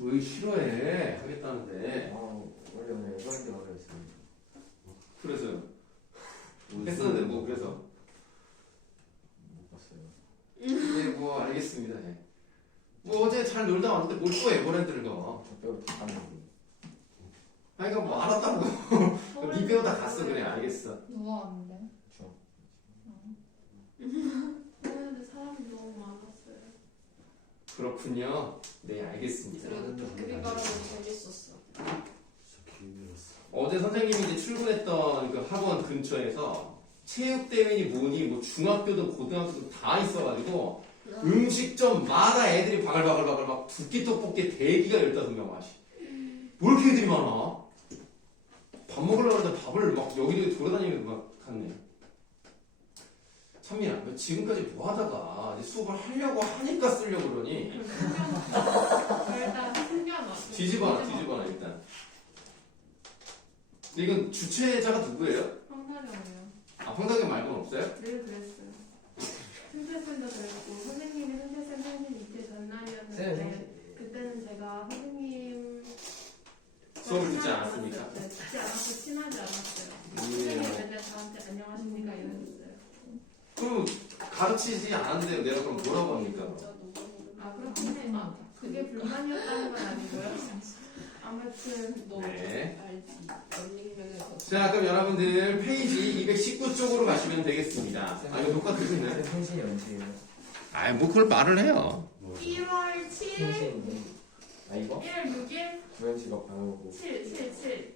왜 싫어해? 하겠다는데. 원래 오늘 에버랜드 가기로 했습니다. 그래서요. 했었는데 뭐 그래서. 못 봤어요. 네, 뭐 알겠습니다. 네. 뭐 어제 잘 놀다 왔는데 뭘 또 에버랜드를 가. 저 빼고 다 갔는데. 아니 그러니까 뭐 알았다고. 니 배우 다 갔어. 그래 알겠어. 누가 왔는데? 저. 근데 사람이 너무 많았어요. 그렇군요. 네 알겠습니다. 그리고 너무 재밌었어. 어제 선생님이 이제 출근했던 그 학원 근처에서 체육대회니 뭐니 뭐 중학교든 고등학교든 다 있어가지고 음식점마다 애들이 바글바글 막 두끼 떡볶이 대기가 15명 와시. 왜 이렇게 애들이 많아? 밥 먹으려고 하는데 밥을 막 여기저기 돌아다니면서 막 갔네. 찬민아, 너 지금까지 뭐 하다가 이제 수업을 하려고 하니까 쓰려고 그러니? 일단 숨겨놨어. 뒤집어놔 일단. 근데 이건 주최자가 누구예요? 황사경이요. 아, 황당경 말고는 없어요? 늘 그랬어요. 승태쌤도 그랬고 선생님이 승태쌤 생신 이틀 전날이었는데 그때는 제가 선생님 수업을 듣지 않았습니까? 네, 듣지 않았고 친하지 않았어요. 선생님 맨날 저한테 안녕하십니까 이러셨어요. 그럼 가르치지 않았는데 내가 그럼 뭐라고 합니까? 아 그렇긴 해요. 그게 불만이었다는 건 아니고요. 아무튼 너 네. 알지. 런닝맨을 자, 그럼 여러분들 페이지 219쪽으로 가시면 되겠습니다. 아, 이거 녹화 되고 있나요? 생신이 언제예요? 아, 뭐 그걸 말을 해요. 1월 7일, 생신인데. 아 이거? 1월 6일, 조현씨가 봐오고. 7.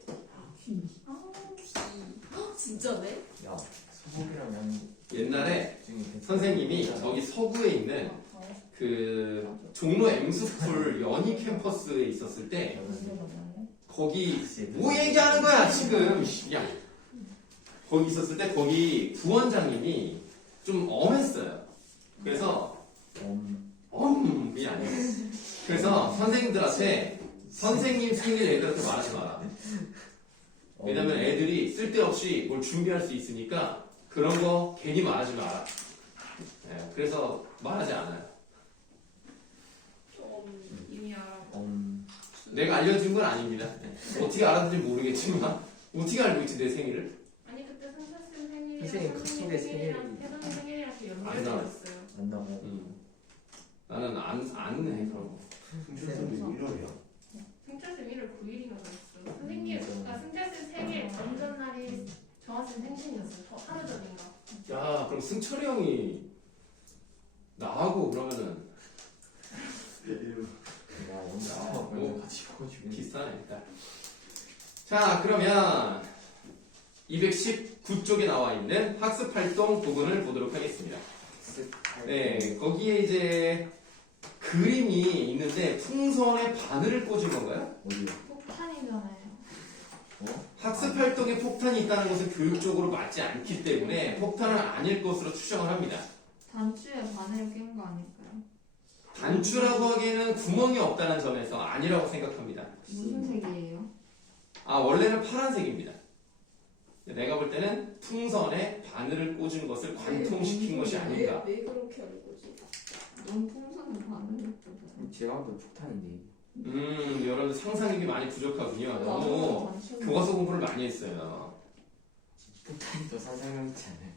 진짜네? 야 소복이랑 양 옛날에 중에 괜찮아. 선생님이 저기 서구에 있는 그 종로 엠스쿨 연희 캠퍼스에 있었을 때 거기 뭐 얘기하는 거야 지금? 야, 거기 있었을 때 거기 부원장님이 좀 엄했어요. 그래서 그게 아니에요. 그래서 선생님들한테 선생님 생일 애들한테 말하지 마라. 왜냐면 애들이 쓸데없이 뭘 준비할 수 있으니까 그런 거 괜히 말하지 마라. 네, 그래서 말하지 않아요. 이미 알아. 내가 알려준 건 아닙니다. 네. 어떻게 알았는지 모르겠지만 어떻게 알고 있지 내 생일을? 아니 그때 선생님 생일이랑 선생님 선생님 카톡에 생일이랑 태선이 생일이랑 이렇게 안 나와. 연결되었어요. 안 나와요. 나는 안 해 그런 거. 승철쌤이 1월이야. 승철쌤 1월 9일인가 그랬어. 선생님, 승철쌤 생일 완전 날이 정화쌤 생신이었어요. 하루 전인가. 야, 그럼 승철이 형이 나하고 그러면은 야 뭐, 오늘 같이 보고 죽겠네. 비싸네 일단. 자, 그러면 219쪽에 나와 있는 학습 활동 부분을 보도록 하겠습니다. 네, 거기에 이제 그림이 있는데 풍선에 바늘을 꽂은 건가요? 어디요? 폭탄이잖아요. 학습 활동에 폭탄이 있다는 것은 교육적으로 맞지 않기 때문에 폭탄은 아닐 것으로 추정을 합니다. 단추에 바늘 낀 거 아닐까요? 단추라고 하기에는 구멍이 없다는 점에서 아니라고 생각합니다. 무슨 색이에요? 아, 원래는 파란색입니다. 내가 볼 때는 풍선에 바늘을 꽂은 것을 관통시킨 것이 아닌가. 왜 그렇게 하는 거지? 너무 풍선에 바늘을 꽂아요. 제가 봐도 폭탄인데. 여러분 상상력이 많이 부족하군요. 너무 교과서 공부를 많이 했어요. 폭탄이 더 상상력 있지 않아요?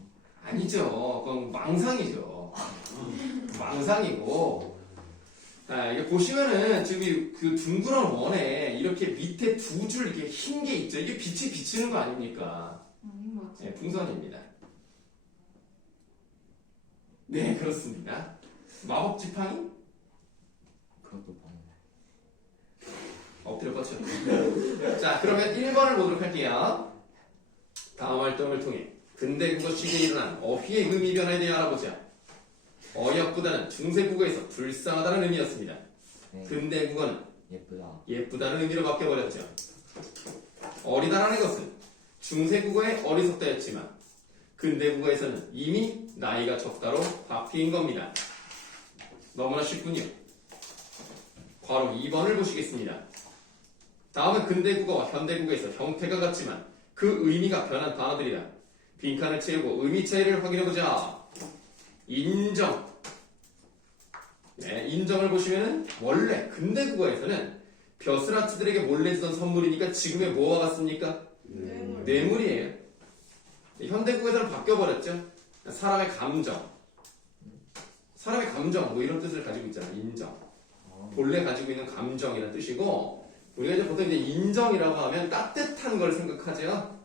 아니죠. 그건 망상이죠. 망상이고. 자, 이게 보시면은 지금 그 둥그런 원에 이렇게 밑에 두 줄 이렇게 흰 게 있죠. 이게 빛이 비치는 거 아닙니까? 아닌 것 같아요. 네, 풍선입니다. 네, 그렇습니다. 마법 지팡이? 그것도 봐요. 엎드려 뻗쳐. 자, 그러면 1번을 보도록 할게요. 다음 활동을 통해 근대 국어 시대에 일어난 어휘의 의미 변화에 대해 알아보자. 어역보다는 중세 국어에서 불쌍하다는 의미였습니다. 네. 근대 국어는 예쁘다. 예쁘다는 의미로 바뀌어버렸죠. 어리다라는 것은 중세 국어의 어리석다였지만 근대 국어에서는 이미 나이가 적다로 바뀐 겁니다. 너무나 쉽군요. 바로 2번을 보시겠습니다. 다음은 근대 국어와 현대 국어에서 형태가 같지만 그 의미가 변한 단어들이다. 빈칸을 채우고 의미 차이를 확인해보자. 인정. 네, 인정을 보시면은 원래 근대 국어에서는 벼슬아치들에게 몰래 주던 선물이니까 지금의 뭐와 같습니까? 뇌물이에요. 현대국에서는 바뀌어버렸죠. 사람의 감정. 사람의 감정, 뭐 이런 뜻을 가지고 있잖아요. 인정. 본래 가지고 있는 감정이라는 뜻이고, 우리가 이제 보통 이제 인정이라고 하면 따뜻한 걸 생각하죠.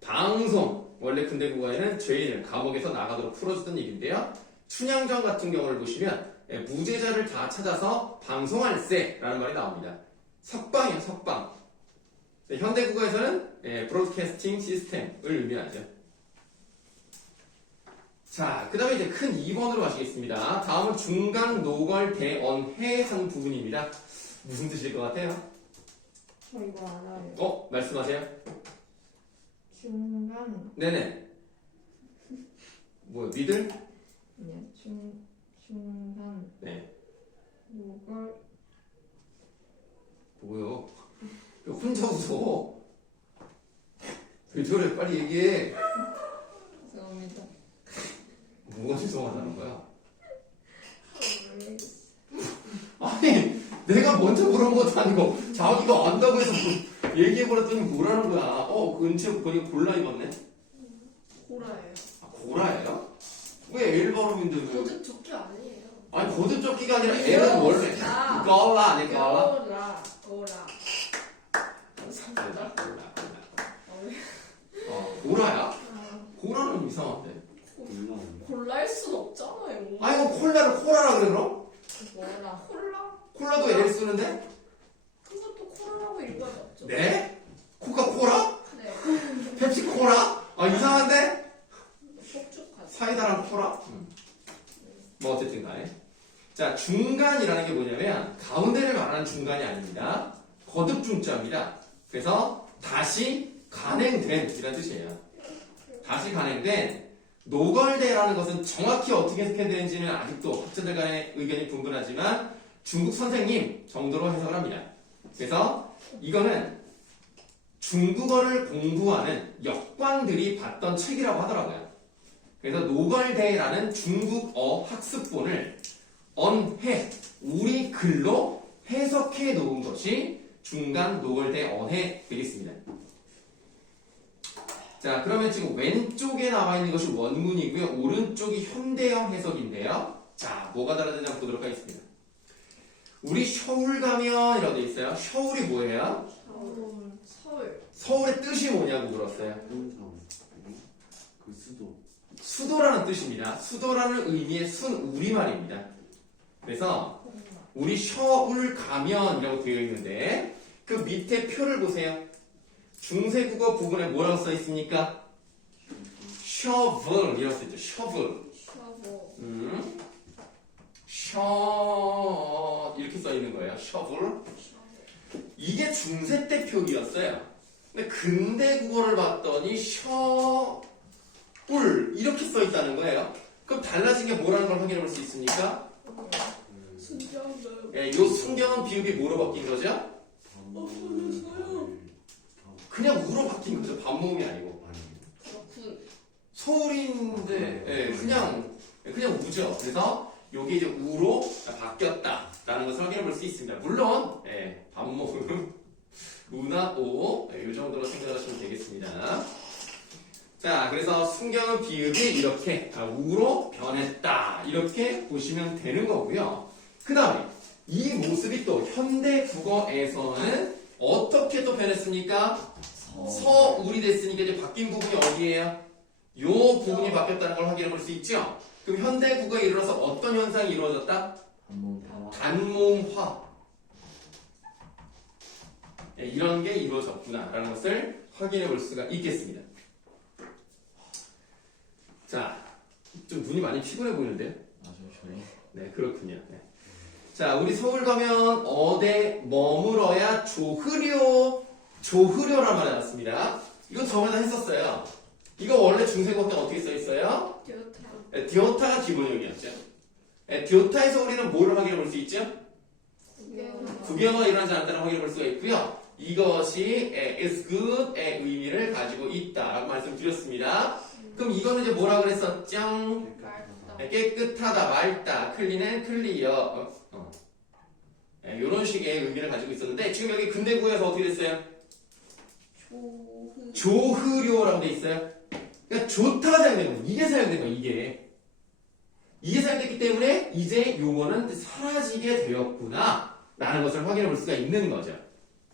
방송. 원래 근대 국어에는 죄인을 감옥에서 나가도록 풀어주던 얘기인데요. 춘향전 같은 경우를 보시면 무죄자를 다 찾아서 방송할세라는 말이 나옵니다. 석방이에요, 석방. 현대 국어에서는 브로드캐스팅 시스템을 의미하죠. 자, 그 다음에 이제 큰 2번으로 가시겠습니다. 다음은 중간 노걸 대언해상 부분입니다. 무슨 뜻일 것 같아요? 저 이거 알아요. 말씀하세요. 중간 네네. 뭐요? 미들? 아니야 중간 네. 노걸 뭐요? 왜 혼자 웃어? 왜 저래? 빨리 얘기해. 죄송합니다. 뭐가 죄송하다는 거야? 아니, 내가 먼저 물어본 것도 아니고 자기가 안다고 해서 얘기해버렸더니 뭐라는 거야? 그 은채 보니까 골라 입었네? 고라예요. 고라예요? 왜 L 발음인데 왜? 거듭 조끼 아니에요. 아니 거듭적기가 아니라 L은 원래 아. 걸라 아니야 걸라? 고라. 고라야? 고라는 이상한데. 골라일 순 없잖아요. 아니 뭐 콜라를 코라라 그래 그럼? 뭐라 콜라? 콜라도 L 쓰는데? 그것도 콜라라고 읽어야 맞죠? 네? 코카코라? 네. 펩시코라? 이상한데? 폭죽하죠. 사이다랑 코라? 뭐 어쨌든 간에 자 중간이라는 게 뭐냐면 가운데를 말하는 중간이 아닙니다. 거듭 중자입니다. 그래서 다시 간행된 이라는 뜻이에요. 다시 간행된 노걸대라는 것은 정확히 어떻게 해석되는지는 아직도 학자들 간의 의견이 분분하지만 중국 선생님 정도로 해석을 합니다. 그래서 이거는 중국어를 공부하는 역관들이 봤던 책이라고 하더라고요. 그래서 노걸대라는 중국어 학습본을 언해, 우리 글로 해석해 놓은 것이 중간 노걸대 언해 되겠습니다. 자, 그러면 지금 왼쪽에 나와 있는 것이 원문이고요. 오른쪽이 현대어 해석인데요. 자, 뭐가 달라졌는지 한번 보도록 하겠습니다. 우리 서울 가면이라고 되어 있어요. 서울이 뭐예요? 서울. 서울의 뜻이 뭐냐고 물었어요. 그 수도. 수도라는 뜻입니다. 수도라는 의미의 순 우리말입니다. 그래서 우리 서울 가면이라고 되어 있는데 그 밑에 표를 보세요. 중세국어 부분에 뭐라고 써 있습니까? shovel 이라고 써 있죠. shovel. 이렇게 써 있는 거예요. shovel. 이게 중세 때 표기였어요. 근데 근대 국어를 봤더니 셔울 이렇게 써 있다는 거예요. 그럼 달라진 게 뭐라는 걸 확인해 볼 수 있습니까? 순경은. 이 순경은 비읍이 뭐로 바뀐 거죠? 그냥 우로 바뀐 거죠. 반모음이 아니고. 그렇군. 서울인데 그냥 우죠. 그래서 이게 이제 우로 바뀌었다라는 것을 확인해 볼 수 있습니다. 물론 반모음 우나 오 이 정도로 생각하시면 되겠습니다. 자, 그래서 순경은 비읍이 이렇게 우로 변했다 이렇게 보시면 되는 거고요. 그 다음에 이 모습이 또 현대 국어에서는 어떻게 또 변했습니까? 서울이 됐으니까 이제 바뀐 부분이 어디예요? 요 부분이 바뀌었다는 걸 확인해 볼 수 있죠? 그럼 현대 국어에 이르러서 어떤 현상이 이루어졌다? 단모음화. 이런 게 이루어졌구나라는 것을 확인해 볼 수가 있겠습니다. 자, 좀 눈이 많이 피곤해 보이는데요? 저희 네, 그렇군요. 네. 자, 우리 서울 가면 어디 머물어야 조흐려란 말이 나왔습니다. 이거 저번에 했었어요. 이거 원래 중세국어 때 어떻게 써 있어요? 디오타가 기본형이었죠. 디오타에서 우리는 뭘 확인해 볼 수 있죠? 구경어 일어나지 않다는 확인해 볼 수가 있고요. 이것이 is good의 의미를 가지고 있다라고 말씀드렸습니다. 그럼 이거는 이제 뭐라 그랬었죠? 깨끗하다, 맑다, 클린앤 클리어. 이런 식의 의미를 가지고 있었는데 지금 여기 근대구에서 어떻게 됐어요? 조흐료라고 돼 있어요. 그러니까 좋다가 사용된 거예요. 이게 사용된 거예요. 이게 사용됐기 때문에 이제 요거는 사라지게 되었구나 라는 것을 확인해 볼 수가 있는 거죠.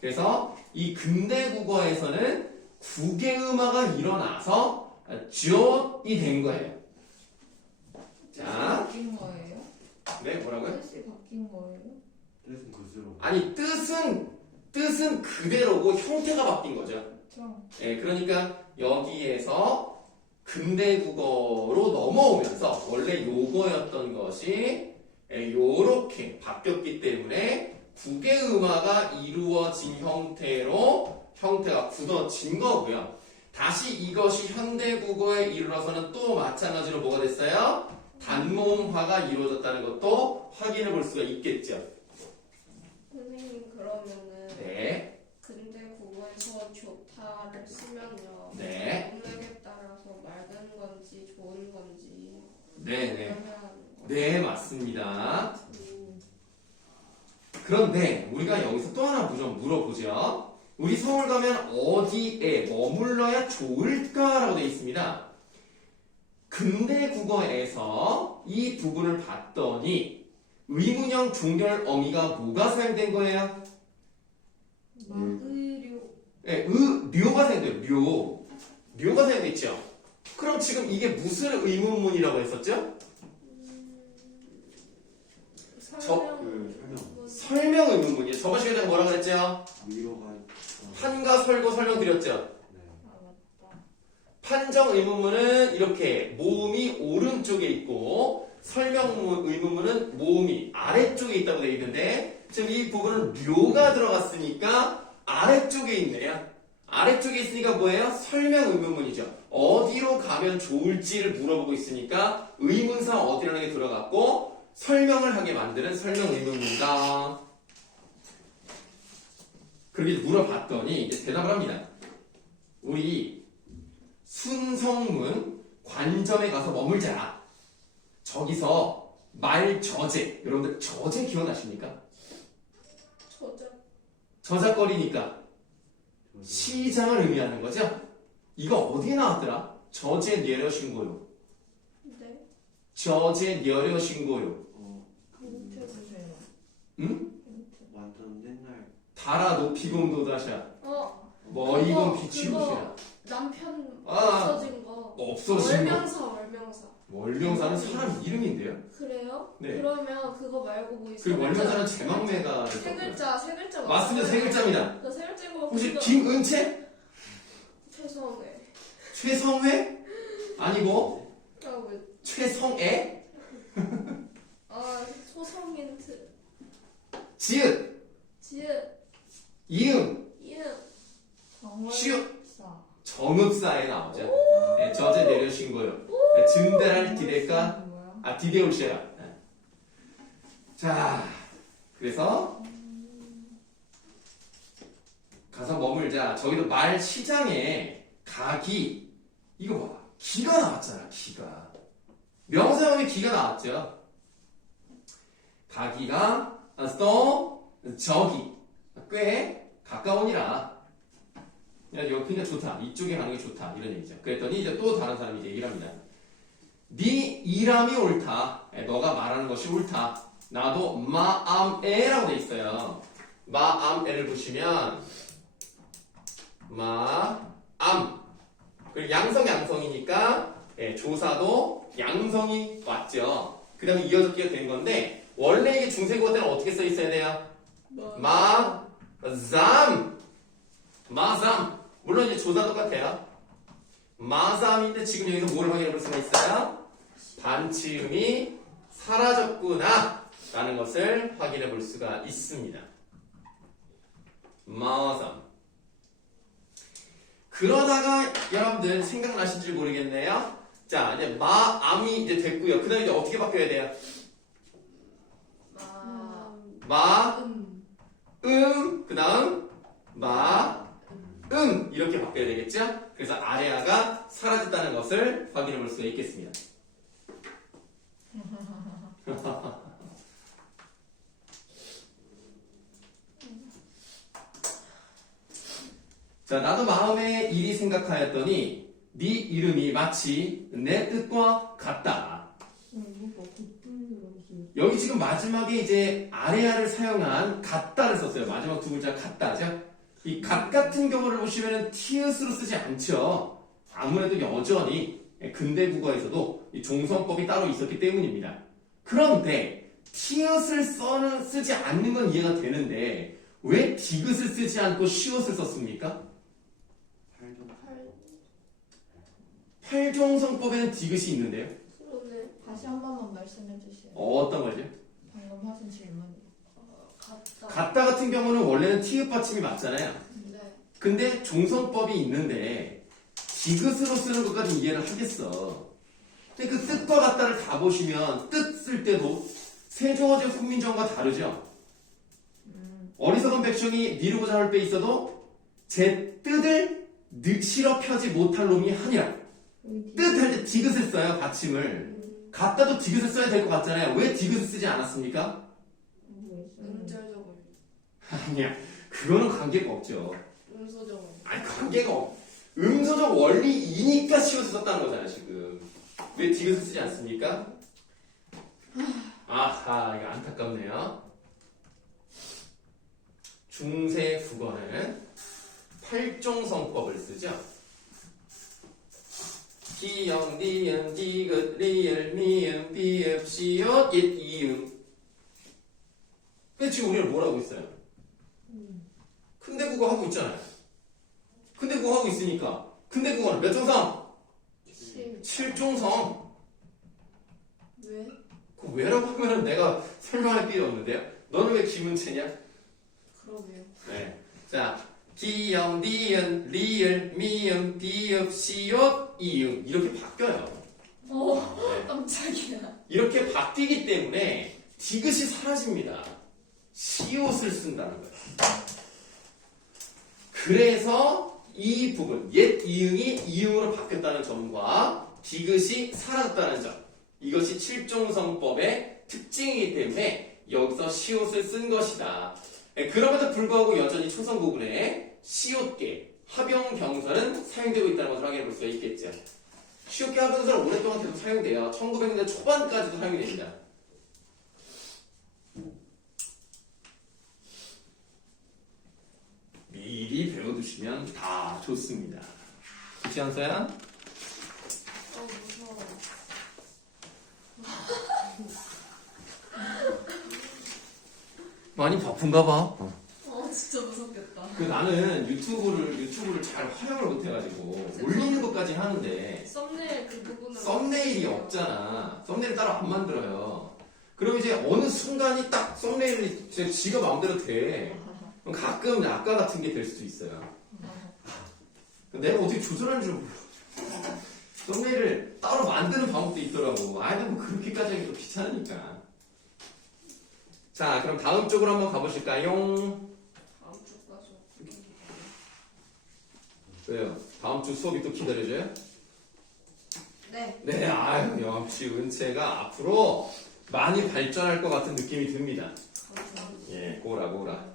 그래서 이 근대국어에서는 국외음화가 일어나서 쥐어이 된 거예요. 자, 바뀐 거예요? 네, 뭐라고요? 뜻이 바뀐 거예요? 뜻은 그대로. 아니 뜻은 그대로고 형태가 바뀐 거죠. 그렇죠. 예, 그러니까 여기에서 근대국어로 넘어오면서 원래 요거였던 것이 요렇게 바뀌었기 때문에 국외음화가 이루어진 형태가 굳어진 거고요. 다시 이것이 현대국어에 이르러서는 또 마찬가지로 뭐가 됐어요? 단모음화가 이루어졌다는 것도 확인해 볼 수가 있겠죠. 선생님 그러면은 네, 근대 국어에서 좋다를 쓰면요. 네. 맥락에 따라서 맑은 건지 좋은 건지 네. 그러면 네, 맞습니다. 그런데 우리가 여기서 또 하나 좀 물어보죠. 우리 서울 가면 어디에 머물러야 좋을까라고 되어 있습니다. 근대 국어에서 이 부분을 봤더니 의문형 종결 어미가 뭐가 사용된 거예요? 의료 네, 묘가 사용돼요. 묘가 사용됐죠. 그럼 지금 이게 무슨 의문문이라고 했었죠? 설명 설명 의문문이에요. 저번 시간에 뭐라고 그랬죠? 위로가. 판과 설고 설명드렸죠. 네. 아 맞다. 판정 의문문은 이렇게 모음이 오른쪽에 있고 설명 의문문은 모음이 아래쪽에 있다고 되어 있는데 지금 이 부분은 묘가 들어갔으니까 아래쪽에 있네요. 아래쪽에 있으니까 뭐예요? 설명 의문문이죠. 어디로 가면 좋을지를 물어보고 있으니까 의문사 어디라는 게 들어갔고 설명을 하게 만드는 설명 의문문이다. 그렇게 물어봤더니 이제 대답을 합니다. 우리 순성문 관점에 가서 머물자. 저기서 말 저제. 여러분들 저제 기억나십니까? 저작거리니까 시장을 의미하는 거죠. 이거 어디에 나왔더라? 저제 내려신고요. 네. 저제 내려신고요. 힌트 주세요. 응? 완전 옛날. 달아 높이곰 도다샤. 어 머리곰 그거, 비치우시라. 남편 아. 없어진 거 없어진 거. 월명사 월명사는 사람 이름인데요. 그래요? 네. 그러면 그거 말고 뭐 그리고 있어요? 월명사는 제망매가 세 글자 맞습니다. 세 글자입니다. 그세 글자고 혹시 김은채? 최성애 최성회? 아니고 아왜 최성애? 소성인 트 지읒 지읒 이응 시읒 정월사. 정읍사에 나오죠. 네, 저제 내려신 거요. 네, 증대할 디데까 뭐야? 디데올시라. 네. 자, 그래서 가서 머물자. 저기도 말 시장에 가기 이거 봐. 기가 나왔잖아. 기가 명사형에 기가 나왔죠. 가기가 또 저기 꽤 가까우니라. 야, 여기가 좋다. 이쪽에 가는 게 좋다. 이런 얘기죠. 그랬더니 이제 또 다른 사람이 이제 얘기를 합니다. 네 일함이 옳다. 너가 말하는 것이 옳다. 나도 마암에라고 돼 있어요. 마암에를 보시면 마암 그리고 양성이니까 조사도 양성이 왔죠. 그 다음에 이어졌기가 된 건데 원래 이게 중세국어 때는 어떻게 써 있어야 돼요? 마잠 물론 이제 조사 똑같아요. 마잠인데 지금 여기서 뭘 확인해 볼 수가 있어요? 반치음이 사라졌구나 라는 것을 확인해 볼 수가 있습니다. 마잠. 그러다가 여러분들 생각나실지 모르겠네요. 자 이제 마암이 이제 됐고요. 그 다음에 이제 어떻게 바뀌어야 돼요? 그 다음 이렇게 바뀌어야 되겠죠? 그래서 아래아가 사라졌다는 것을 확인해 볼 수가 있겠습니다. 자, 나도 마음에 이리 생각하였더니 네 이름이 마치 내 뜻과 같다. 여기 지금 마지막에 이제 아레아를 사용한 같다를 썼어요. 마지막 두 글자 같다죠. 이 갓 같은 경우를 보시면은 티읕으로 쓰지 않죠. 아무래도 여전히 근대 국어에서도 이 종성법이 따로 있었기 때문입니다. 그런데 티읕을 쓰지 않는 건 이해가 되는데 왜 디귿을 쓰지 않고 시옷을 썼습니까? 팔종성법에는 디귿이 있는데요. 그러네. 다시 한 번만 말씀해 주세요. 어떤 거죠? 방금 하신 질문. 같다. 같다 같은 경우는 원래는 티읕 받침이 맞잖아요. 네. 근데 종성법이 있는데 디귿으로 쓰는 것까지 이해를 하겠어. 근데 그 뜻과 같다를 다 보시면 뜻 쓸 때도 세조어제 훈민정음과 다르죠. 어리석은 백성이 미루고자 할 때 있어도 제 뜻을 실어 펴지 못할 놈이 하니라. 뜻 할 때 디귿을 써요. 받침을. 같다도 디귿을 써야 될 것 같잖아요. 왜 디귿을 쓰지 않았습니까? 음절적은. 아니야. 그거는 관계가 없죠. 음소적은. 아니 관계가 없. 음소적 원리이니까 시옷을 썼다는 거잖아요. 지금. 왜 디귿을 쓰지 않습니까? 아하, 이거 안타깝네요. 중세 국어는 팔종성법을 쓰죠. 기역, 니은, 디귿, 리을, 미음, 비읍, 시옷, 잇, 이음. 근데 지금 우리는 뭘 하고 있어요? 근대 국어 하고 있잖아요. 근대 국어 하고 있으니까 근대 국어는 몇 종성? 7종성. 왜? 그 왜라고 하면은 내가 설명할 필요 없는데요. 너는 왜 기문체냐? 그러게요. 네. 자, 기역, 니은, 리을, 미음, 비읍, 시옷, 이음 이렇게 바뀌어요. 네. 깜짝이야. 이렇게 바뀌기 때문에 디귿이 사라집니다. 시옷을 쓴다는 거예요. 그래서 이 부분, 옛 이응이 이응으로 바뀌었다는 점과 디귿이 사라졌다는 점. 이것이 칠종성법의 특징이기 때문에 여기서 시옷을 쓴 것이다. 그럼에도 불구하고 여전히 초성구분에 시옷계, 합용병사는 사용되고 있다는 것을 확인해 볼 수가 있겠죠. 시옷계 합용사는 오랫동안 계속 사용돼요. 1900년대 초반까지도 사용이 됩니다. 미리 배워두시면 다 좋습니다. 그렇지 않서요? 무서워. 많이 바쁜가 봐. 진짜 무섭겠다. 그 나는 유튜브를 잘 활용을 못해가지고 올리는 것까지 하는데 썸네일 그 부분을. 썸네일이 없잖아. 썸네일 따로 안 만들어요. 그럼 이제 어느 순간이 딱 썸네일이 지가 마음대로 돼. 그럼 가끔 악과 같은 게 될 수도 있어요. 내가 어떻게 조절하는 줄 몰라. 썸네일을 따로 만드는 방법도 있더라고. 아니, 뭐 그렇게까지 하기 좀 귀찮으니까. 자, 그럼 다음 쪽으로 한번 가보실까요? 다음 주 가서. 왜요? 다음 주 수업이 또 기다려져요? 네. 네, 아유, 역시 은채가 앞으로 많이 발전할 것 같은 느낌이 듭니다. 감사합니다. 예, 고라.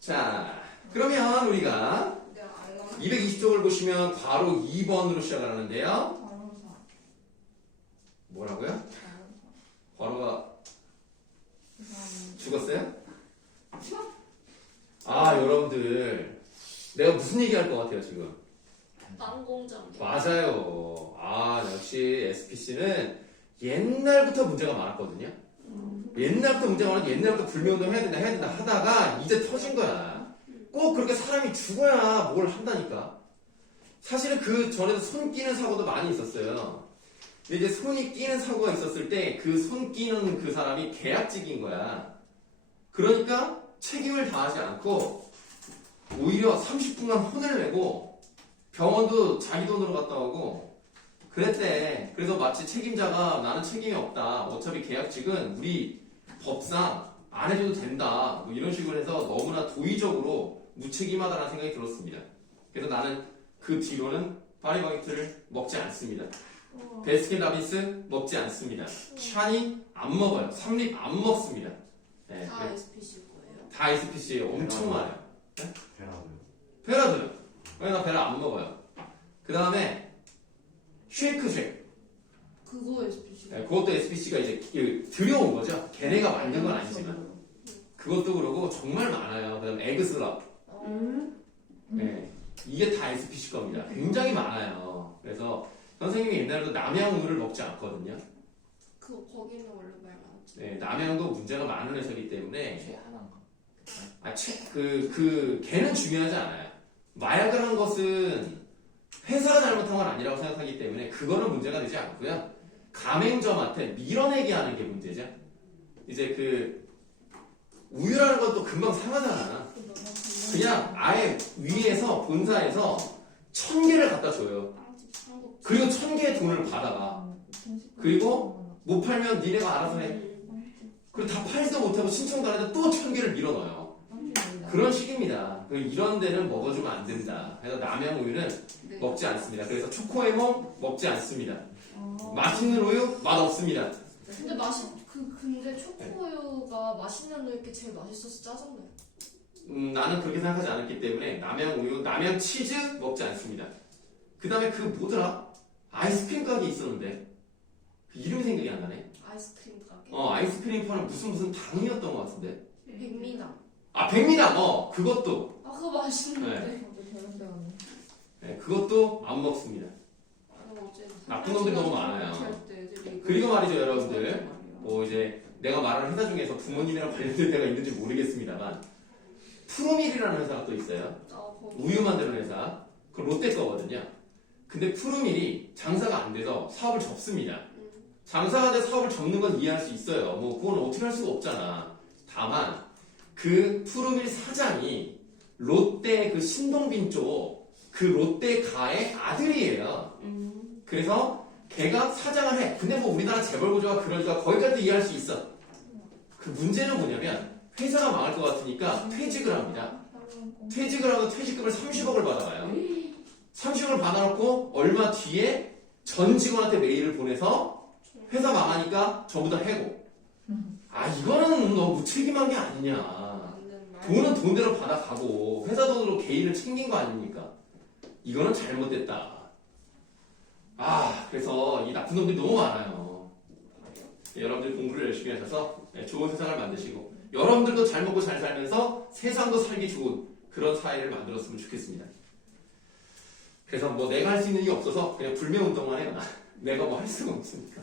자, 그러면 우리가 네, 알람. 220쪽을 보시면 괄호 2번으로 시작을 하는데요. 과로사. 뭐라고요? 과로사. 괄호가 죄송합니다. 죽었어요? 아, 여러분들. 내가 무슨 얘기 할 것 같아요, 지금? 땅 공장. 맞아요. 아, 역시 SPC는 옛날부터 문제가 많았거든요. 옛날부터 문제가 많아서 옛날부터 불매운동 해야 된다 하다가 이제 터진 거야. 꼭 그렇게 사람이 죽어야 뭘 한다니까. 사실은 그 전에도 손 끼는 사고도 많이 있었어요. 근데 이제 손이 끼는 사고가 있었을 때 그 손 끼는 그 사람이 계약직인 거야. 그러니까 책임을 다하지 않고 오히려 30분간 혼을 내고 병원도 자기 돈으로 갔다 오고 그랬대. 그래서 마치 책임자가 나는 책임이 없다. 어차피 계약직은 우리 법상 안 해줘도 된다. 뭐 이런 식으로 해서 너무나 도의적으로 무책임하다는 생각이 들었습니다. 그래서 나는 그 뒤로는 파리바게트를 먹지 않습니다. 베스킨라빈스 먹지 않습니다. 샤니 안 먹어요. 삼립 안 먹습니다. 네, 다 SPC 거예요. 다 SPC에 엄청 많아요. 대라고요. 베라도요. 왜 나 베라 안 먹어요. 그 다음에 쉐이크 쉐이크. 그거 SPC. 네, 그것도 SPC가 이제 들여온 거죠. 걔네가 만든 건 아니지만. 그것도 그러고 정말 많아요. 그 다음에 에그슬럽. 네, 이게 다 SPC 겁니다. 굉장히 많아요. 그래서 선생님이 옛날에도 남양우를 먹지 않거든요. 그거 거기는 원래 말 많았지. 네, 남양도 문제가 많은 회사이기 때문에 최 하나인가? 걔는 중요하지 않아요. 마약을 한 것은 회사가 잘못한 건 아니라고 생각하기 때문에 그거는 문제가 되지 않고요. 가맹점한테 밀어내게 하는 게 문제죠. 이제 그 우유라는 건 또 금방 상하잖아. 그냥 아예 위에서 본사에서 1000개를 갖다 줘요. 빵집 삼국. 그리고 1000개의 돈을 받아가. 그리고 못 팔면 니네가 알아서 해. 그리고 다 팔지도 못하고 신청도 안 해도 또 1000개를 밀어 넣어요. 그런 식입니다. 이런 데는 먹어주면 안 된다. 그래서 남양 우유는 네. 먹지 않습니다. 그래서 초코에몽 먹지 않습니다. 맛있는 우유 맛 없습니다. 근데 근데 초코우유가 맛있는 우유 게 제일 맛있어서 짜증나요. 나는 그렇게 생각하지 않았기 때문에 남양 우유, 남양 치즈 먹지 않습니다. 그 다음에 그 뭐더라? 아이스크림 가게 있었는데 그 이름이 생각이 안 나네. 아이스크림 가게. 아이스크림 파는 무슨 당이었던 것 같은데. 백미남. 백미남. 그것도. 그거 맛있는데. 네, 그것도 안 먹습니다. 어제 나쁜 놈들이 너무 많아요. 할 때 애들이 그리고 말이죠, 여러분들. 뭐 이제 내가 말하는 회사 중에서 부모님이랑 관련된 데가 있는지 모르겠습니다만 푸르밀이라는 회사가 또 있어요. 거기. 우유 만드는 회사. 그 롯데 거거든요. 근데 푸르밀이 장사가 안 돼서 사업을 접습니다. 장사가 안 돼서 사업을 접는 건 이해할 수 있어요. 뭐 그건 어떻게 할 수가 없잖아. 다만 그 푸르밀 사장이 롯데 그 신동빈 쪽 그 롯데가의 아들이에요. 그래서 걔가 사장을 해. 근데 뭐 우리나라 재벌 구조가 그러니까 거기까지도 이해할 수 있어. 그 문제는 뭐냐면 회사가 망할 것 같으니까 퇴직을 합니다. 퇴직을 하고 퇴직금을 30억을 받아가요. 30억을 받아놓고 얼마 뒤에 전 직원한테 메일을 보내서 회사 망하니까 전부 다 해고. 이거는 너무 무책임한 게 아니냐. 돈은 돈대로 받아가고 회사 돈으로 개인을 챙긴 거 아닙니까? 이거는 잘못됐다. 그래서 이 나쁜 놈들이 너무 많아요. 여러분들 공부를 열심히 하셔서 좋은 세상을 만드시고 여러분들도 잘 먹고 잘 살면서 세상도 살기 좋은 그런 사회를 만들었으면 좋겠습니다. 그래서 뭐 내가 할 수 있는 게 없어서 그냥 불매운동만 해요. 내가 뭐 할 수가 없으니까.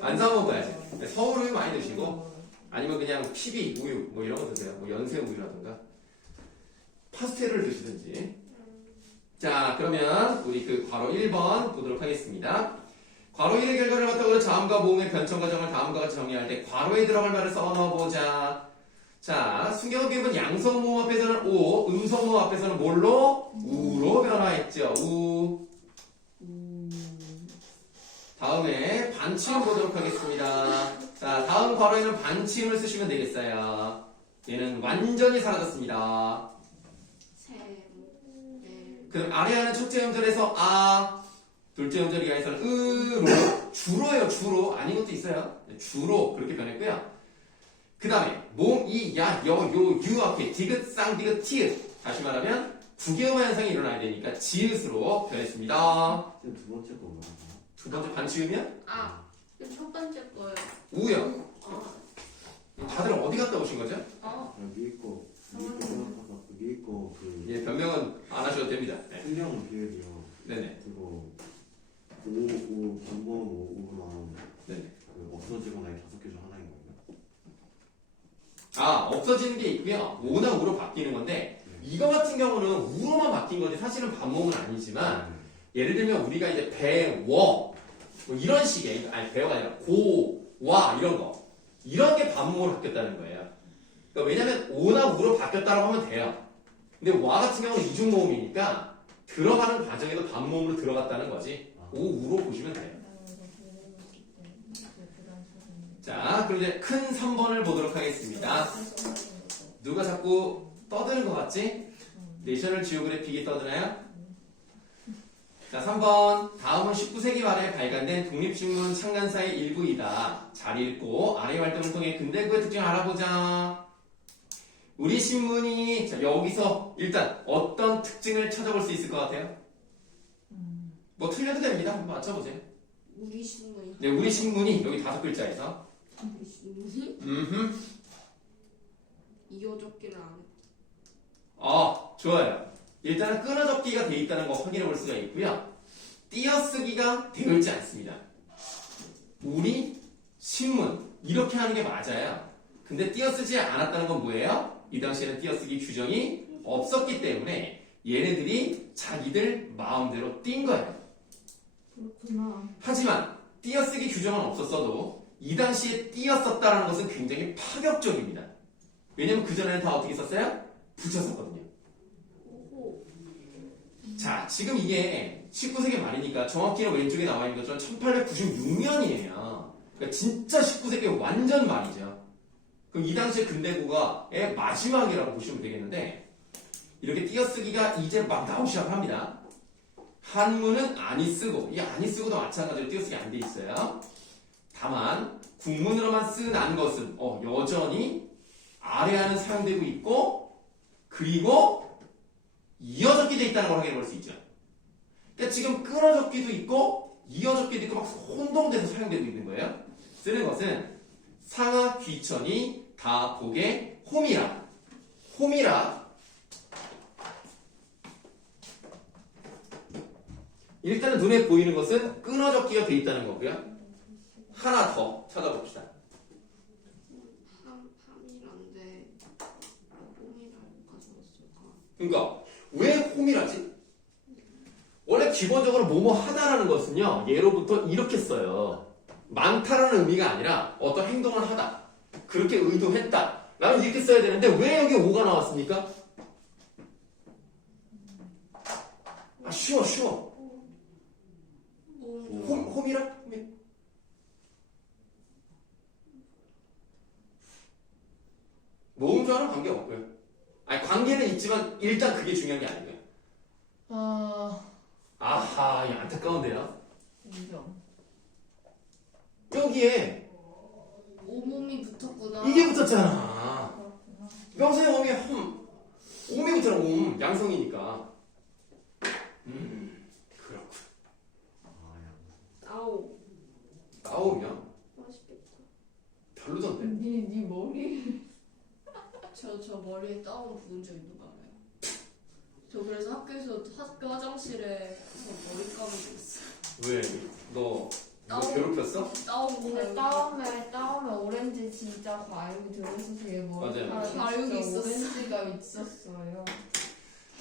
안 사 먹어야지. 서울 우유 많이 드시고 아니면 그냥 PB 우유 뭐 이런 거 드세요. 뭐 연세 우유라든가 파스텔을 드시든지. 자, 그러면 우리 그 괄호 1번 보도록 하겠습니다. 괄호 1의 결과를 바탕으로 자음과 모음의 변천 과정을 다음과 같이 정리할 때 괄호에 들어갈 말을 써 넣어보자. 자, 순경어 기업은 양성 모음 앞에서는 오, 음성 모음 앞에서는 뭘로? 우로 변화했죠. 우. 다음에 반치음 보도록 하겠습니다. 자, 다음 괄호에는 반치음을 쓰시면 되겠어요. 얘는 완전히 사라졌습니다. 그럼 아래 하는 첫째 음절에서 둘째 음절 이하에서는 으로, 주로예요. 주로. 아닌 것도 있어요. 주로 그렇게 변했고요. 그 다음에 몸, 이, 야, 여, 요, 유 앞에 디귿, 쌍, 디귿, 티읕. 다시 말하면 부계음화 현상이 일어나야 되니까 지읒으로 변했습니다. 지금 두 번째 거 뭐야? 두 번째 반치음이야? 첫 번째 거요. 우요. 다들 어디 갔다 오신 거죠? 위에 거 생각하다 위에 거그 예, 변명은 안 하셔도 됩니다. 네. 생명 비율이요. 네네. 그거 5 반번 5만 네네. 그 없어지거나 5개 중 하나인 거예요? 없어지는 게 있고요. 오나 우로 바뀌는 건데 이거 같은 경우는 우로만 바뀐 거지 사실은 반모음은 아니지만 예를 들면 우리가 이제 배워 뭐 이런 식의 배워가 아니라 고와 이런 거 이런 게 반모음으로 바뀌었다는 거예요. 그러니까 왜냐면 오나 우로 바뀌었다고 하면 돼요. 근데 와 같은 경우는 이중모음이니까 들어가는 과정에도 반모음으로 들어갔다는 거지. 오 우로 보시면 돼요. 자, 그럼 이제 큰 3번을 보도록 하겠습니다. 누가 자꾸 떠드는 것 같지? 내셔널 지오그래픽이 떠드나요? 자, 3번. 다음은 19세기 말에 발간된 독립신문 창간사의 일부이다. 잘 읽고 아래 활동을 통해 근대 구의 특징을 알아보자. 우리 신문이 자, 여기서 일단 어떤 특징을 찾아볼 수 있을 것 같아요? 뭐 틀려도 됩니다. 한번 맞춰보세요. 우리 신문이. 네, 우리 신문이 여기 5글자에서 우리 신문이? 이어적기를 안 해. 좋아요. 일단은 끊어적기가 되어 있다는 거 확인해 볼 수가 있고요. 띄어쓰기가 되어 있지 않습니다. 우리 신문 이렇게 하는 게 맞아요. 근데 띄어쓰지 않았다는 건 뭐예요? 이 당시에는 띄어쓰기 규정이 없었기 때문에 얘네들이 자기들 마음대로 띈 거예요. 그렇구나. 하지만 띄어쓰기 규정은 없었어도 이 당시에 띄었었다는 것은 굉장히 파격적입니다. 왜냐면 그전에는 다 어떻게 썼어요? 붙였었거든요. 오호. 자, 지금 이게 19세기 말이니까 정확히는 왼쪽에 나와 있는 것처럼 1896년이에요. 그러니까 진짜 19세기 완전 말이죠. 그럼 이 당시에 근대국어의 마지막이라고 보시면 되겠는데 이렇게 띄어쓰기가 이제 막 나오기 시작합니다. 한문은 안이 쓰고 이 안이 쓰고도 마찬가지로 띄어쓰기 안 돼 있어요. 다만 국문으로만 쓰는 것은 여전히 아래하는 사용되고 있고 그리고 이어적기 돼 있다는 걸 확인해 볼 수 있죠. 그러니까 지금 끊어적기도 있고 이어적기도 있고 막 혼동돼서 사용되고 있는 거예요. 쓰는 것은 상하 귀천이 다 복의 홈이라 일단은 눈에 보이는 것은 끊어적기가 돼 있다는 거고요. 하나 더 찾아봅시다. 함이란데 홈이라고 가져왔을까? 그러니까 왜 홈이라지? 원래 기본적으로 뭐뭐 하다라는 것은요 예로부터 이렇게 써요. 많다라는 의미가 아니라 어떤 행동을 하다 그렇게 의도했다 라는 이렇게 써야 되는데 왜 여기 오가 나왔습니까? 쉬워 홈이라? 모음조와는 관계없고요. 아니 관계는 있지만 일단 그게 중요한 게 아니고요. 아하, 이 안타까운데요. 인정. 여기에 오몸이 붙었구나. 이게 붙었잖아. 그렇구나. 명사의 옴이 옴이 붙잖아. 옴 양성이니까. 그렇군. 아우. 나오면 맛있겠다. 별로던데. 네 머리. 저 머리에 다운 부은 적 있는 거 알아요? 저 그래서 학교 화장실에 머리 감은 적 있어. 왜? 너 다운. 괴롭혔어? 다운 근데 과육. 다음에 오렌지 진짜 과육이 들어있어서 얘 맞아요. 진짜 과육이 있었어. 오렌지가 있었어요.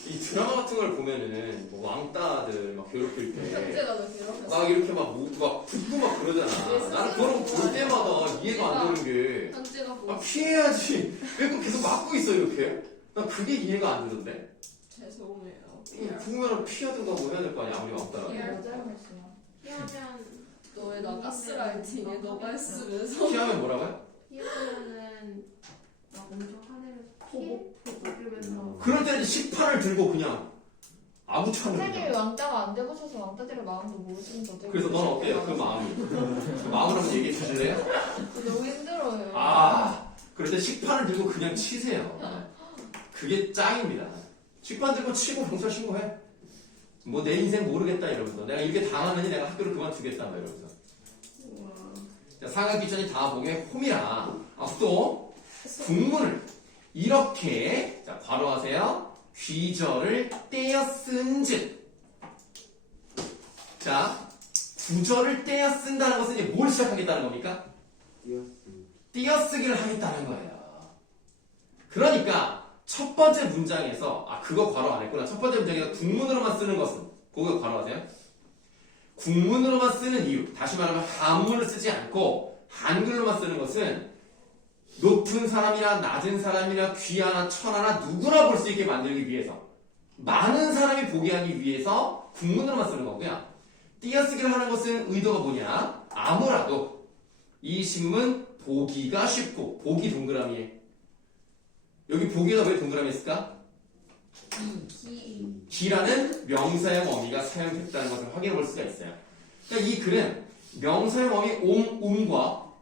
이 드라마 같은 걸 보면은 뭐 왕따들 막 괴롭힐 때 현재가 너 괴롭혔어. 막 이렇게 막 붙고 막 그러잖아. 나는 그런 거 볼 때마다 이해가 안 되는 게 현재가 뭐 피해야지. 왜 그거 계속 막고 있어 이렇게? 난 그게 이해가 안 되던데. 죄송해요. 죽으면 피하든가 뭐 해야 될 거 아니야 아무리 왕따라. 뭐 잘못이야. 피하면 너 왜 나 가스라이팅해? 너가 했으면서. 피하면 뭐라고요? 피하면은 막 엄청 화내면서 피해? 이러면서 그럴 때는 식판을 들고 그냥 아무처럼 선생님이 그냥. 왕따가 안 돼보셔서 왕따들의 마음도 모르시면서 어떻게 그래서 넌 어때요? 그 마음이? 그 마음을 한번 얘기해 주실래요? 너무 힘들어요. 그럴 때 식판을 들고 그냥 치세요. 그게 짱입니다. 식판 들고 치고 경찰 신고해. 뭐 내 인생 모르겠다 이러면서 내가 이렇게 당하느니 내가 학교를 그만두겠다 막 이러면서. 자, 상하 귀천이 다 복의 홈이라. 또 국문을 이렇게 자 괄호하세요. 귀절을 떼어 쓴즉. 자 구절을 떼어 쓴다는 것은 이제 뭘 시작하겠다는 겁니까? 띄어쓰기를 하겠다는 거예요. 그러니까 첫 번째 문장에서 그거 괄호 안 했구나. 첫 번째 문장에서 국문으로만 쓰는 것은 그거 괄호하세요. 국문으로만 쓰는 이유, 다시 말하면 한문을 쓰지 않고 한글로만 쓰는 것은 높은 사람이나 낮은 사람이나 귀하나 천하나 누구나 볼 수 있게 만들기 위해서, 많은 사람이 보게 하기 위해서 국문으로만 쓰는 거고요. 띄어쓰기를 하는 것은 의도가 뭐냐? 아무라도 이 신문 보기가 쉽고, 보기 동그라미에 여기 보기에다 왜 동그라미 했을까? 기라는 명사형 어미가 사용됐다는 것을 확인해 볼 수가 있어요. 그러니까 이 글은 명사형 어미 옴과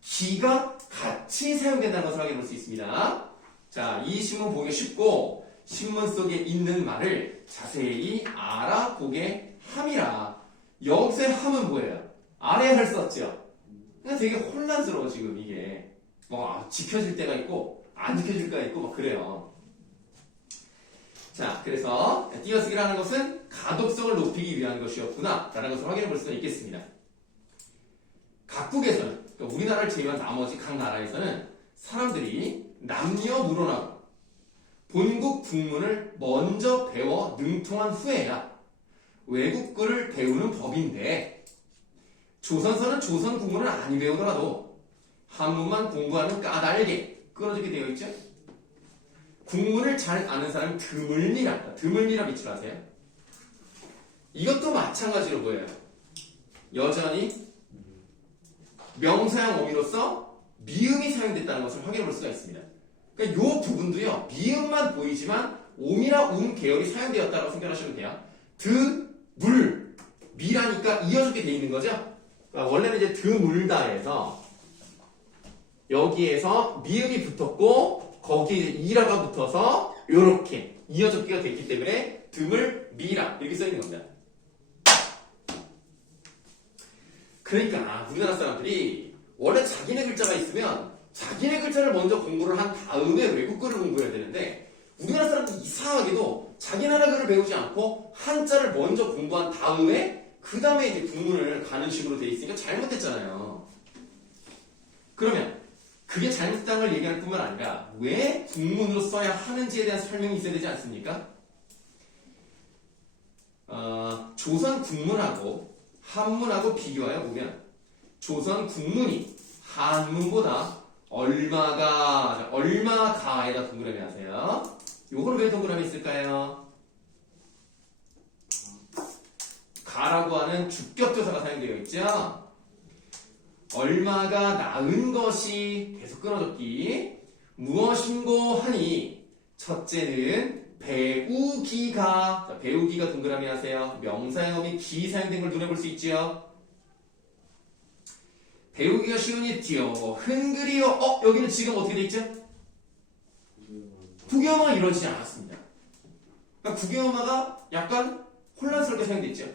기가 같이 사용된다는 것을 확인해 볼 수 있습니다. 자, 이 신문 보기 쉽고 신문 속에 있는 말을 자세히 알아보게 함이라. 여기서의 함은 뭐예요? 아래를 썼죠. 그러니까 되게 혼란스러워 지금 이게. 뭐 지켜질 때가 있고 안 지켜질 때가 있고 막 그래요. 자, 그래서 띄어쓰기라는 것은 가독성을 높이기 위한 것이었구나 라는 것을 확인해 볼 수가 있겠습니다. 각국에서는, 그러니까 우리나라를 제외한 나머지 각 나라에서는 사람들이 남녀노소하고 본국 국문을 먼저 배워 능통한 후에야 외국어를 배우는 법인데, 조선서는 조선 국문을 안 배우더라도 한문만 공부하는 까닭에 끊어지게 되어 있죠. 국문을 잘 아는 사람은 드물리라. 드물리라 밑줄 아세요? 이것도 마찬가지로 뭐예요? 여전히 명사형 어미로서 미음이 사용됐다는 것을 확인해 볼 수가 있습니다. 그러니까 이 부분도요, 미음만 보이지만 옴이나 계열이 사용되었다고 생각하시면 돼요. 물, 미라니까 이어지게 되어 있는 거죠? 그러니까 원래는 이제 드물다에서 여기에서 미음이 붙었고 거기에 이라가 붙어서 이렇게 이어적기가 됐기 때문에 드물 미라 이렇게 써있는 겁니다. 그러니까 우리나라 사람들이 원래 자기네 글자가 있으면 자기네 글자를 먼저 공부를 한 다음에 외국어를 공부해야 되는데, 우리나라 사람들이 이상하게도 자기 나라 글을 배우지 않고 한자를 먼저 공부한 다음에 그 다음에 이제 국문을 가는 식으로 돼 있으니까 잘못됐잖아요. 그러면 그게 잘못된 걸 얘기할 뿐만 아니라 왜 국문으로 써야 하는지에 대한 설명이 있어야 되지 않습니까? 조선 국문하고 한문하고 비교하여 보면 조선 국문이 한문보다 얼마가에다 동그라미 하세요. 요걸 왜 동그라미 했을까요? 가라고 하는 주격조사가 사용되어 있죠. 얼마가 나은 것이 계속 끊어졌기. 무엇인고 하니 첫째는 배우기가. 자, 배우기가 동그라미 하세요. 명사형이 기 사용된 걸 눈에 볼 수 있죠. 배우기가 쉬우니 띄어 흔그리어. 여기는 지금 어떻게 돼 있죠? 국영어가 이루어지지 않았습니다. 그러니까 국영어가 약간 혼란스럽게 사용됐죠.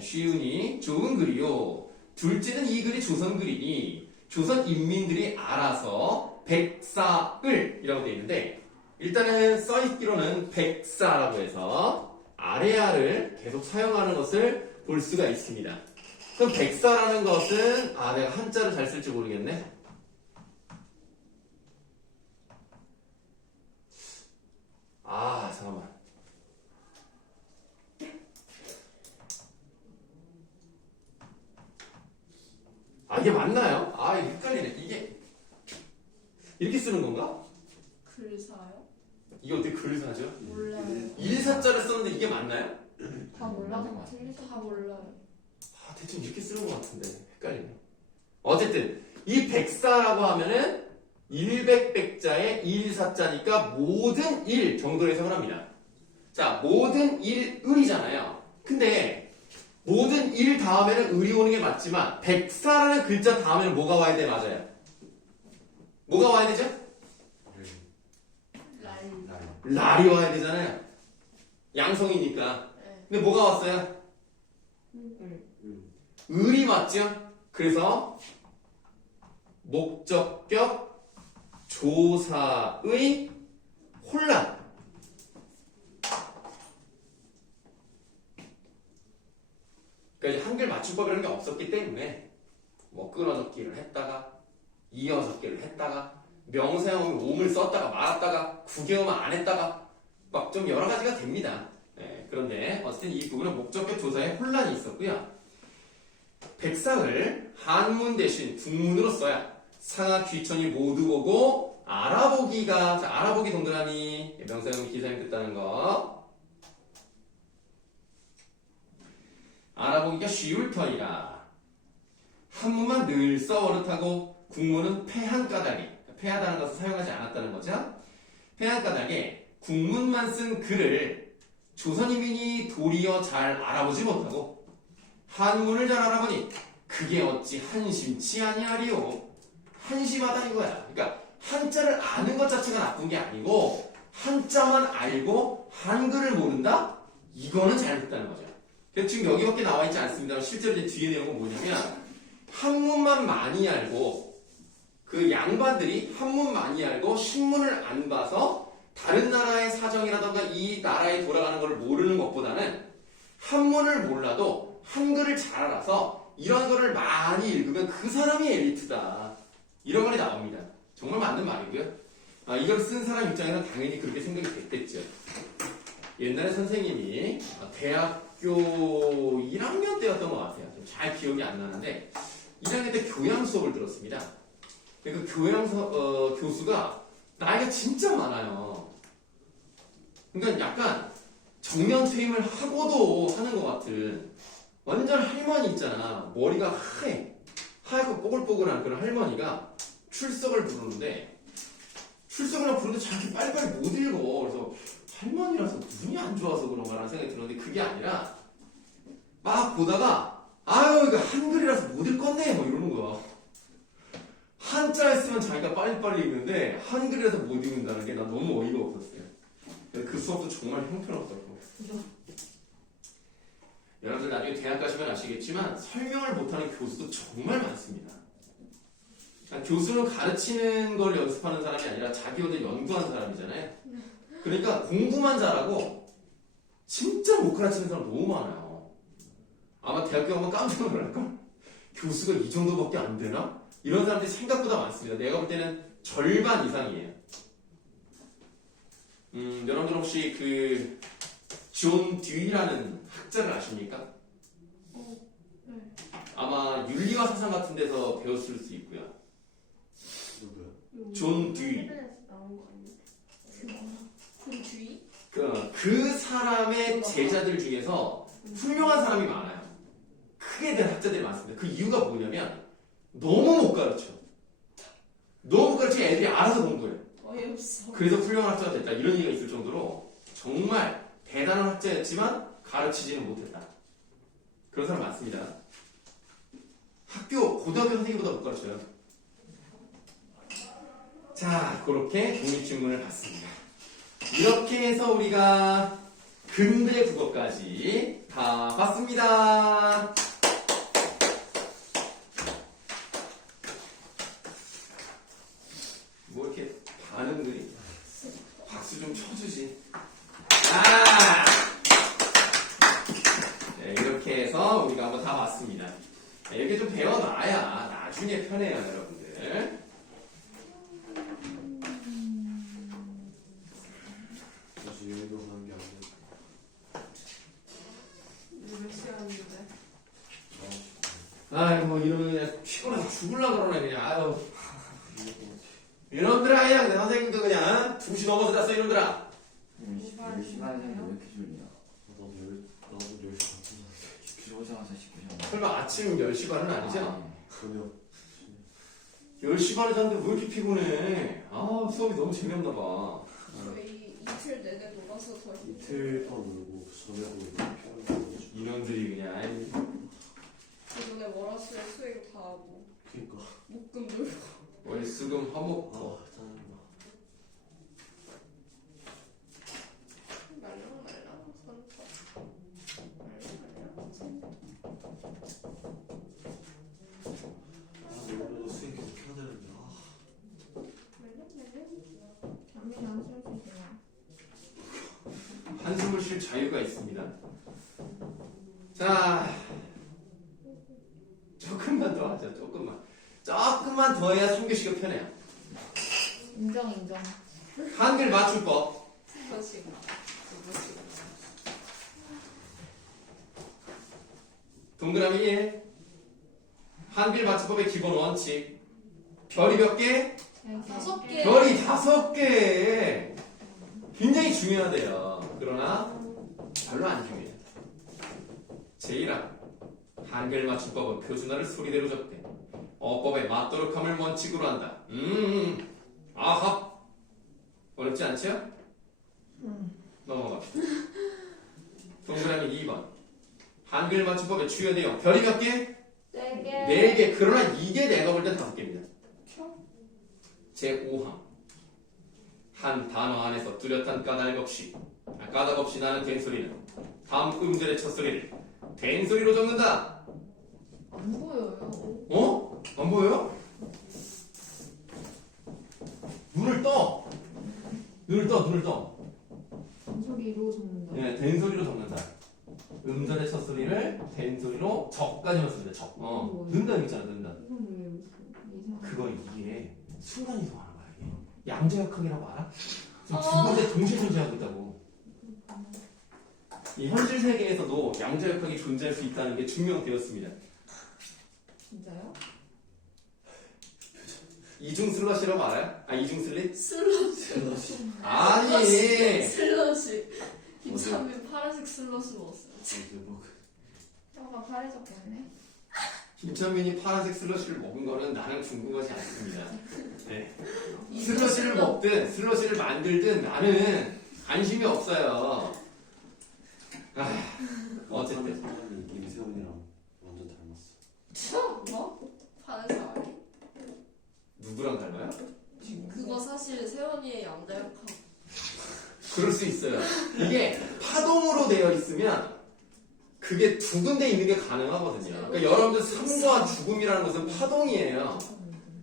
쉬우니 좋은 글이요. 둘째는 이 글이 조선 글이니 조선 인민들이 알아서 백사을이라고 되어 있는데, 일단은 써있기로는 백사라고 해서 아래아를 계속 사용하는 것을 볼 수가 있습니다. 그럼 백사라는 것은 내가 한자를 잘 쓸지 모르겠네. 잠깐만. 이게 맞나요? 이게 헷갈리네. 이게 이렇게 쓰는 건가? 글사요? 이게 어떻게 글을 사죠? 몰라요. 일사자를 썼는데 이게 맞나요? 다 몰라서 틀리서 다 몰라요. 대충 이렇게 쓰는 것 같은데 헷갈리네. 어쨌든 이 백사라고 하면은 일백백자의 일사자니까 모든 일 정도로 해석을 합니다. 자, 모든 일을이잖아요. 근데 모든 일 다음에는 을이 오는 게 맞지만 백사라는 글자 다음에는 뭐가 와야 돼? 맞아요. 뭐가 와야 되죠? 랄이 와야 되잖아요. 양성이니까. 네. 근데 뭐가 왔어요? 을이 맞죠? 그래서 목적격 조사의 혼란. 그러니까 이제 한글 맞춤법이라는 게 없었기 때문에 뭐 끊어적기를 했다가 이어적기를 했다가 명사형 옴을 썼다가 말았다가 구개어만 안 했다가 막 좀 여러 가지가 됩니다. 그런데 어쨌든 이 부분은 목적격 조사에 혼란이 있었고요. 백사를 한문 대신 국문으로 써야 상하 귀천이 모두 보고 알아보기가. 자, 알아보기 동그라미. 명사형이 기사형 됐다는 거. 알아보기가 쉬울 터이라. 한문만 늘 써버릇하고 국문은 패한 까닭에, 패하다는 것을 사용하지 않았다는 거죠. 패한 까닭에 국문만 쓴 글을 조선인민이 도리어 잘 알아보지 못하고 한문을 잘 알아보니 그게 어찌 한심치 아니하리요. 한심하다 이거야. 그러니까 한자를 아는 것 자체가 나쁜 게 아니고 한자만 알고 한글을 모른다? 이거는 잘못됐다는 거죠. 그래서 지금 여기밖에 나와 있지 않습니다. 실제로 이제 뒤에 내용은 뭐냐면 한문만 많이 알고 그 양반들이 한문 많이 알고 신문을 안 봐서 다른 나라의 사정이라던가 이 나라에 돌아가는 걸 모르는 것보다는 한문을 몰라도 한글을 잘 알아서 이런 거를 많이 읽으면 그 사람이 엘리트다. 이런 말이 나옵니다. 정말 맞는 말이고요. 이걸 쓴 사람 입장에서는 당연히 그렇게 생각이 됐겠죠. 옛날에 선생님이 대학교 1학년 때였던 것 같아요. 좀 잘 기억이 안 나는데 1학년 때 교양 수업을 들었습니다. 그 교양 교수가 나이가 진짜 많아요. 그러니까 약간 정년 퇴임을 하고도 하는 것 같은 완전 할머니 있잖아. 머리가 하얗고 뽀글뽀글한 그런 할머니가 출석을 부르는데 자기 빨리빨리 못 읽어. 그래서 할머니라서 눈이 안 좋아서 그런가라는 생각이 들었는데 그게 아니라 막 보다가 아유 이거 한글이라서 못 읽겠네 뭐 이러는 거야. 한자에 쓰면 자기가 빨리빨리 읽는데 한글이라서 못 읽는다는 게 난 너무 어이가 없었어요. 그 수업도 정말 형편없었고. 여러분들 나중에 대학 가시면 아시겠지만 설명을 못하는 교수도 정말 많습니다. 교수는 가르치는 걸 연습하는 사람이 아니라 자기 혼자 연구하는 사람이잖아요. 그러니까 공부만 잘하고 진짜 못 가르치는 사람 너무 많아요. 아마 대학교 가면 깜짝 놀랄걸? 교수가 이 정도밖에 안 되나? 이런 사람들이 생각보다 많습니다. 내가 볼 때는 절반 이상이에요. 여러분들 혹시 그 존 듀이라는 학자를 아십니까? 네. 아마 윤리와 사상 같은 데서 배웠을 수 있고요. 누구야? 존 듀이. 해변에서 나온 거 아니에요? 군주의? 그 사람의 제자들 중에서 훌륭한 사람이 많아요. 크게 된 학자들이 많습니다. 그 이유가 뭐냐면 너무 못 가르쳐. 너무 못 가르치면 애들이 알아서 공부해. 어이없어. 그래서 훌륭한 학자가 됐다. 이런 얘기가 있을 정도로 정말 대단한 학자였지만 가르치지는 못했다. 그런 사람 많습니다. 고등학교 선생님보다 못 가르쳐요. 자, 그렇게 독립신문을 봤습니다. 이렇게 해서 우리가 근대 국어까지 다 봤습니다. 뭐 이렇게 반응들이 박수 좀 쳐주지. 네, 이렇게 해서 우리가 한번 다 봤습니다. 이렇게 좀 배워놔야 나중에 편해요, 여러분들. 사실 여기도 가는 게 아니야. 몇 시간인데? 아이, 뭐 이러면 그냥 피곤해서 죽을라 그러네, 그냥. 아유. 이놈들아, 그냥 내 선생님도 그냥 2시 넘어서 잤어, 이놈들아. 열심히 하는데 왜 이렇게 졸리냐? 나도 10시 들어오자마자 씻고 싶어. 설마 아침 10시 반은 아니죠? 전혀 10시 반에 잤는데 왜 이렇게 피곤해? 아, 수업이 너무 재미없나 봐. 저희 이틀 내내 놀아서 더 힘들어요. 이틀 동안 놀고 저녁으로 피곤해가지고. 이놈들이 그냥. 아이. 그전에 월화수에 수행 다 하고 그니까 목금 놀고. 월수금 화목. 짜증나. 말랑말랑 손톱. 말랑말랑 손톱. 오늘도 수행 계속 해야 되는데 말랑말랑. 잠시만 쉬어주세요. 한숨을 쉴 자유가 있습니다. 자, 조금만 더 하자, 조금만 더 해야 3교시가 편해요. 인정. 한글 맞춤법. 두번씩. 동그라미 1. 한글 맞춤법의 기본 원칙. 별이 몇 개? 5개. 별이 5개. 굉장히 중요하대요. 그러나 별로 안 중요해요. 제1항. 한글 맞춤법은 표준어를 소리대로 적대. 어법에 맞도록 함을 원칙으로 한다. 아하. 어렵지 않죠? 넘어갑시다. 동그라미 2번. 한글 맞춤법의 주요 내용. 별이 몇 개? 4개. 4개. 그러나 이게 내가 볼 땐 5개입니다. 제5항 한 단어 안에서 뚜렷한 까닭 없이 나는 된소리는 다음 음절의 첫 소리를 된소리로 적는다. 안 보여요. 어? 안 보여요? 눈을 떠. 눈을 떠. 소리로 적는다. 네, 된소리로 적는다. 음절의 첫 소리를 된소리로 적까지만 씁니다. 적. 는다 있잖아, 는다. 이건 왜 여기 있어? 이상. 그거 이게 순간 이동하는 거야. 이게. 양자역학이라고 알아? 지금 두 군데 동시에 존재하고 있다고. 이 현실 세계에서도 양자역학이 존재할 수 있다는 게 증명되었습니다. 진짜요? 이중슬러시라고 알아요? 이중슬릿? 슬러시. 아니. 슬러시. 김찬민 파란색 슬러시 먹었어요. 혀가 파래졌겠네. 김찬민이 파란색 슬러시를 먹은 거는 나는 궁금하지 않습니다. 네. 이 슬러시를 슬러- 먹든 슬러시를 만들든 나는 관심이 없어요. 어쨌든 사람이 김세훈이랑 완전 닮았어. 뭐? 파란색 아니? 누구랑 닮아요? 그거 사실 세원이의 양자역학. 그럴 수 있어요. 이게 파동으로 되어 있으면 그게 두 군데 있는 게 가능하거든요. 그러니까 여러분들 삶과 죽음이라는 것은 파동이에요.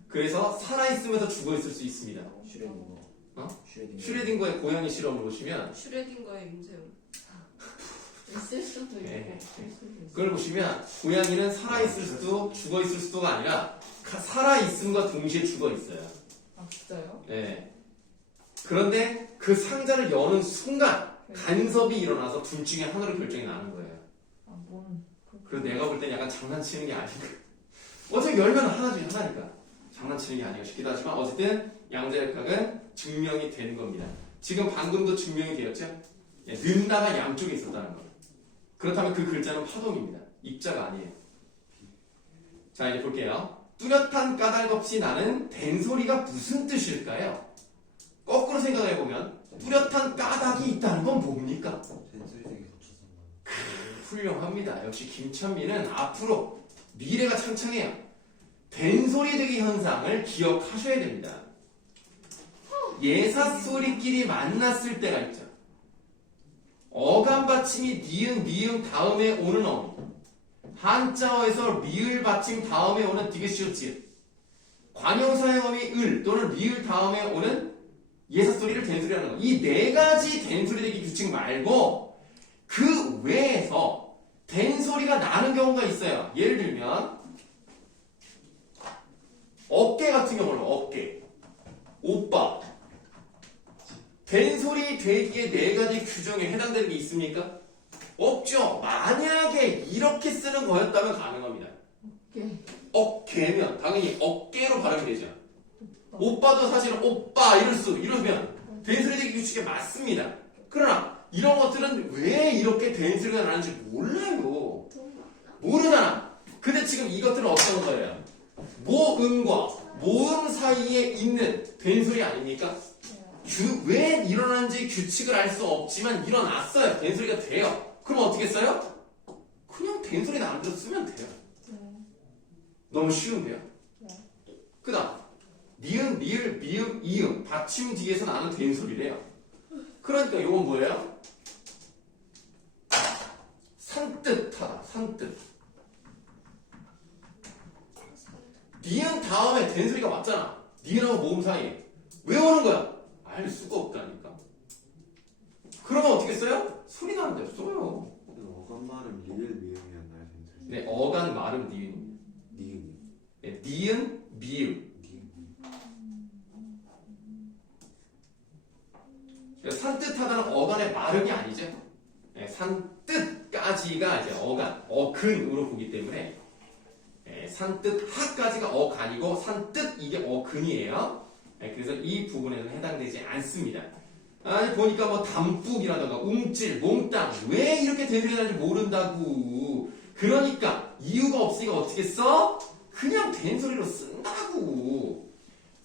그래서 살아있으면서 죽어있을 수 있습니다. 슈레딩거. 어? 슈레딩거. 슈레딩거의 고양이 실험을 보시면 슈레딩거의 임세훈. 있을 수도 있고. 네. 될 수도 있어. 그걸 보시면 고양이는 살아있을 수도 죽어있을 수도가 아니라 살아있음과 동시에 죽어있어요. 아 진짜요? 네. 그런데 그 상자를 여는 순간 간섭이 일어나서 둘 중에 하나로 결정이 나는 거예요. 아 뭔? 그래서 내가 볼 땐 약간 장난치는 게 아닌가. 어차피 열면 하나 중에 하나니까 장난치는 게 아닌가 싶기도 하지만 어쨌든 양자역학은 증명이 되는 겁니다. 지금 방금도 증명이 되었죠? 는다가 양쪽에 있었다는 거. 그렇다면 그 글자는 파동입니다. 입자가 아니에요. 자 이제 볼게요. 뚜렷한 까닭 없이 나는 된소리가 무슨 뜻일까요? 거꾸로 생각해보면 뚜렷한 까닭이 있다는 건 뭡니까? 젠소리 되게 겹쳐서 훌륭합니다. 역시 김천미는 앞으로 미래가 창창해요. 된소리되기 현상을 기억하셔야 됩니다. 예사소리끼리 만났을 때가 있죠. 어감 받침이 니은, 미음 다음에 오는 어미. 한자어에서 리을 받침 다음에 오는 디귿시옷지읒. 관용사의 어미 을 또는 리을 다음에 오는 예사소리를 된소리라는 거. 이 네 가지 된소리되기 규칙 말고 그 외에서 된소리가 나는 경우가 있어요. 예를 들면 어깨 같은 경우는 어깨, 오빠. 된소리 되기에 네 가지 규정에 해당되는 게 있습니까? 없죠. 만약에 이렇게 쓰는 거였다면 가능합니다. 오케이. 어깨면 당연히 어깨로 발음이 되죠. 오빠도 사실은 오빠 이러면 된소리 되기 규칙에 맞습니다. 그러나 이런 것들은 왜 이렇게 된소리가 나는지 몰라요. 모르잖아. 근데 지금 이것들은 어떤 거예요? 모음과 모음 사이에 있는 된소리 아닙니까? 왜 일어나는지 규칙을 알 수 없지만 일어났어요. 된소리가 돼요. 그럼 어떻게 써요? 그냥 된소리 만들어 쓰면 돼요. 너무 쉬운데요? 그 다음 니은, 리을, 미음, 이음 받침 뒤에서 나는 된소리래요. 그러니까 이건 뭐예요? 산뜻하다. 산뜻. 니은 다음에 된소리가 맞잖아. 니은하고 모음 사이에. 왜 오는 거야? 알 수가 없다니까. 그러면 어떻게 써요? 소리 나는데 써요. 어감 발음 리을 미음이었나요? 젠소리? 네, 어간 말음 니은입니다. 니은 네, 니은, 미음. 산뜻하다는 어간의 말음이 아니죠. 네, 산뜻까지가 이제 어간, 어근으로 보기 때문에 네, 산뜻하까지가 어간이고 산뜻 이게 어근이에요. 네, 그래서 이 부분에는 해당되지 않습니다. 아니 보니까 뭐 담뿍이라던가 움찔, 몽땅 왜 이렇게 된소리 나는지 모른다고. 그러니까 이유가 없으니까 어떻게 써? 그냥 된소리로 쓴다고.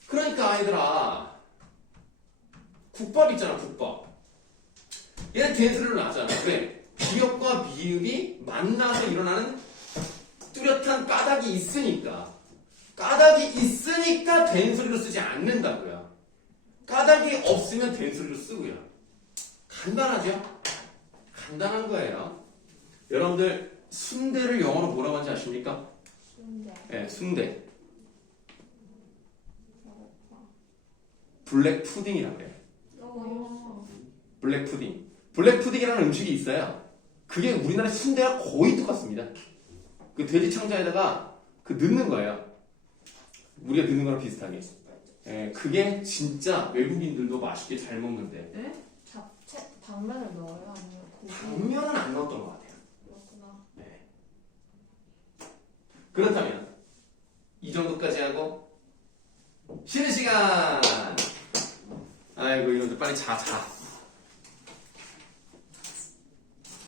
그러니까 아이들아 국밥 있잖아. 국밥 얘는 된소리로 나잖아. 왜? 기역과 미음이 만나서 일어나는 뚜렷한 까닭이 있으니까. 까닭이 있으니까 된소리로 쓰지 않는다고요. 까닭이 없으면 된소리로 쓰고요. 간단하죠? 간단한 거예요. 여러분들 순대를 영어로 뭐라고 하는지 아십니까? 순대. 네, 순대. 배고파. 블랙 푸딩이라고 해요. 어. 블랙 푸딩. 블랙 푸딩이라는 음식이 있어요. 그게 우리나라 순대와 거의 똑같습니다. 그 돼지 창자에다가 그 넣는 거예요. 우리가 넣는 거랑 비슷하게. 예, 그게 진짜 외국인들도 맛있게 잘 먹는데 네? 잡채 당면을 넣어요? 아니면 고기? 당면은 안 넣었던 것 같아요. 그렇구나. 네. 그렇다면 이 정도까지 하고 쉬는 시간. 아이고 이놈들 빨리 자.